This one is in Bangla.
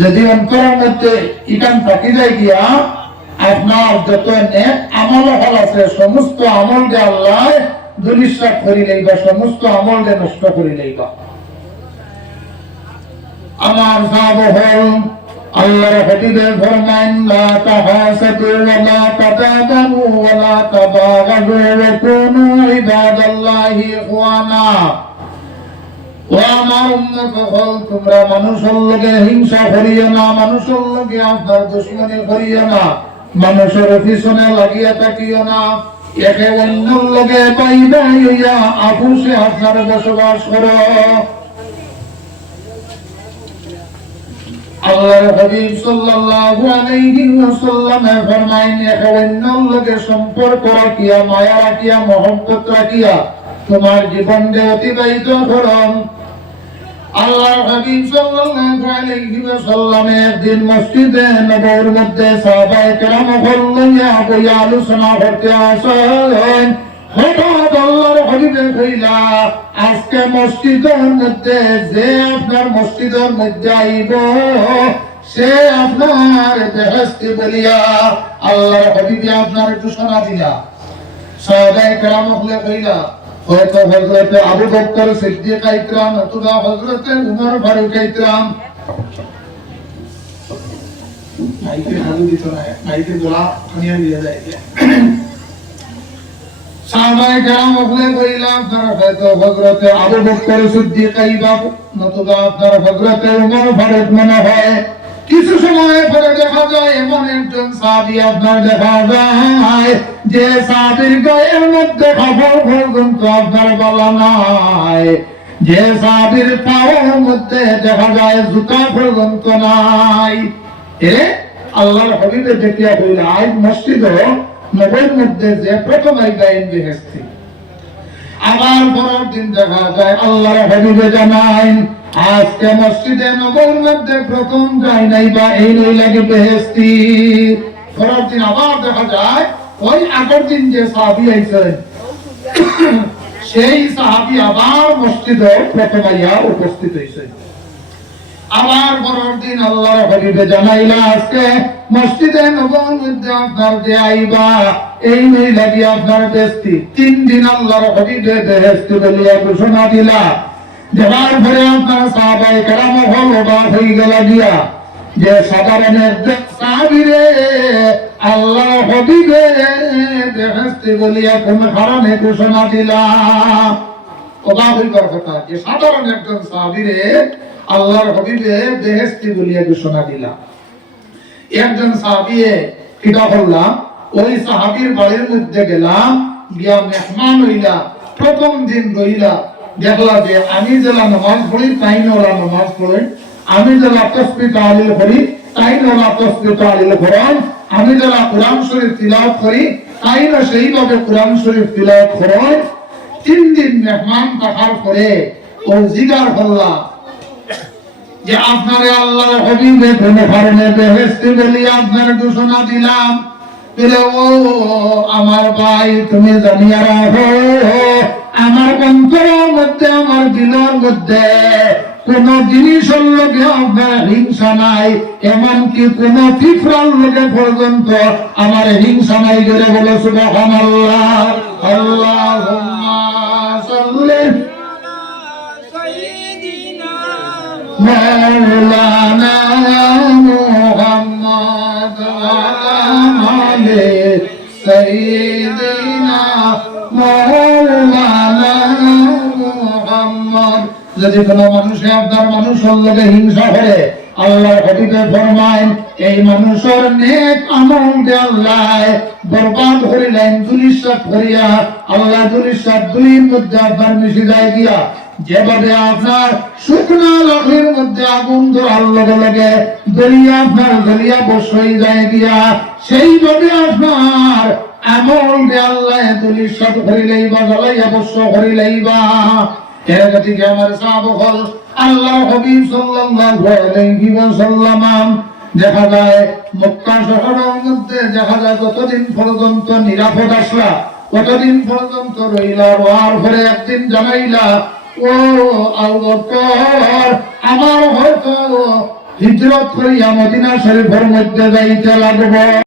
যদি অন্তরের মধ্যে ইকান থাকি যায় গিয়া আপনার যত নেক আমল হল আছে সমস্ত আমলকে আল্লাহ দুলিশাত করি লইবা, সমস্ত আমলকে নষ্ট করি লইবা। আমার সাহাব হল আল্লাহর হাবিবে ফরমান লা তাহাসাদু ওয়া লা তাদাবারু ওয়া লা তাবাগাদু ওয়া কুনু ইবাদাল্লাহি ইখওয়ানা। ও আমার উম্মত হল তোমরা মানুষের লগে হিংসা করিও না, মানুষের লগে আপনার দুশমনি করিও না, মানুষের পিছনে লাগিয়া থাকিও না, একে অন্যের লগে বাই বাই হইয়া আপুসে আপনার বসবাস করো। আল্লাহর হাবিব সাল্লাল্লাহু আলাইহি ওয়াসাল্লাম ফরমায়েন একে অন্যের লগে সম্পর্ক রাখিয়া, মায়া রাখিয়া, মহব্বত রাখিয়া তোমার জীবনকে অতিবাহিত করো। আল্লাহর হাবিব সাল্লাল্লাহু আলাইহি ওয়াসাল্লাম একদিন মসজিদে নববীর মধ্যে সাহাবায়ে কেরাম লইয়া বইয়া আলোচনা করতে আসেন। হঠাৎ আল্লাহর হাবিবে কইলা আজকে মসজিদের মধ্যে যে আপনার মসজিদের মধ্যে আইব সে আপনার বেহেশতি বলিয়া আল্লাহর হাবিবে আপনার ঘোষণা দিলা। সাহাবায়ে কেরাম কইলা হয়তো হযরত আবু বকর সিদ্দিক ইকরাম অথবা হযরত উমর ফারুক ইকরাম। মাইকে হালু দিত না, মাইকে গলা খানিয়া দিয়ে যায়। সাহাবায়ে কেরাম কইলা আপনারা হয়তো হযরত আবু বকর সিদ্দিক ইকরাম অথবা আপনারা হযরত উমর ফারুক মনে হয়। কিছু সময় পরে দেখা যায় এমন একজন সাহাবী আপনার দেখা যায় যে সাহাবীর গায়ের মধ্যে কাপড় পর্যন্ত আপনার বলা নাই, যে সাহাবীর পায়ের মধ্যে দেখা যায় জুতা পর্যন্ত নাই। আল্লাহর হাবিবে দেখিয়া কইলা আজ মসজিদ নববীর মধ্যে যে প্রথম গায়েন বেহেশতি। আবার পরের দিন দেখা যায় আল্লাহর হাবিবে জানায় আজকে মসজিদে নববীর মধ্যে প্রথম যায় নাই বা এই লাগে বেহেশতি। পরের দিন আবার দেখা যায় ওই আগের দিন যে সাহাবী আইছেন সেই সাহাবী আবার মসজিদে প্রথম আইয়া উপস্থিত হইছেন। আবার পরের দিন আল্লাহর হাবিবে জানাইলা আজকে মসজিদে নববীর মধ্যে আপনার যে আইবা এই লাগে আপনার বেহেশতি। 3 দিন আল্লাহর হাবিবে বেহেশতি বলিয়া ঘোষণা দিলা। দেওয়ার পরে আপনার সাহাবায়ে কেরাম হল অবাক হয়ে গেল গিয়া যে সাধারণ একজন সাহাবীরে আল্লাহর হাবিবে বেহেশতি বলিয়া কোন কারণে ঘোষণা দিলা। অবাক হইবার কথা যে সাধারণ একজন সাহাবীরে আল্লাহর হাবিবে বেহেশতি বলিয়া ঘোষণা দিলা। একজন সাহাবীয়ে কিটা করলাম ওই সাহাবীর বাড়ির মধ্যে গেলাম, গিয়া মেহমান হইলা, প্রথম দিন রইলা। দেখলা যে আমি যারা নামাজ পড়ি তাই ওরা নামাজ পড়ে, আমি যারা তাসবিহ তাহলিল করি তাই ওরা তাসবিহ তাহলিল করেন, আমি যারা কোরআন শরীফ তিলাওয়াত করি তাই না সেইভাবে কোরআন শরীফ তিলাওয়াত করেন। 3 দিন মেহমান থাকার পরে ও জিগার করলা যে আপনারে আল্লাহর হাবিবে কোন কারণে বেহেশতি বলি আপনার ঘোষণা দিলাম। বলে ও আমার ভাই তুমি জানিয়া রাখো আমার অন্তরের মধ্যে আমার দিলের মধ্যে কোন জিনিসের লগে আপনার হিংসা নাই, এমনকি কোন পিঁপড়ার লগে পর্যন্ত আমার হিংসা নাই। করে বলে সুবহানাল্লাহ। আল্লাহুম্মা সাল্লি মাওলানা মুহাম্মদ ওয়া আলি সাইয়্যিদিনা মাওলানা মুহাম্মদ। যদি কোনো মানুষে আপনার মানুষের লগে হিংসা করে আল্লাহর হাবিবে ফরমায়েন এই মানুষের নেক আমলকে আল্লাহ বরবাদ করিলেন, দুলিশাত করিয়া আল্লাহ দুলিশাত দুলির মধ্যে আপনার মিশে যায় গিয়া। যেভাবে আপনার শুকনা লাঠির মধ্যে আগুন ধরার লগে লগে দলিয়া আপনার দলিয়া বসে যায় গিয়া, সেইভাবে আপনার আমলকে আল্লাহ দুলিশাত করিলেইবা, জ্বালাইয়া বস্য করিলেইবা। এর গতিকে আমার সাহাবা হল আল্লাহর হাবিব সাল্লাল্লাহু আলাইহি ওয়াসাল্লাম দেখা যায় মক্কা শহরের মধ্যে দেখা যায় যতদিন পর্যন্ত নিরাপদ আসলা ততদিন পর্যন্ত রইলা। রোয়ার পরে একদিন জানাইলা ও আবু বকর আমার হয়তো হিজরত করিয়া মদিনা শরীফের মধ্যে যাইতে লাগবে।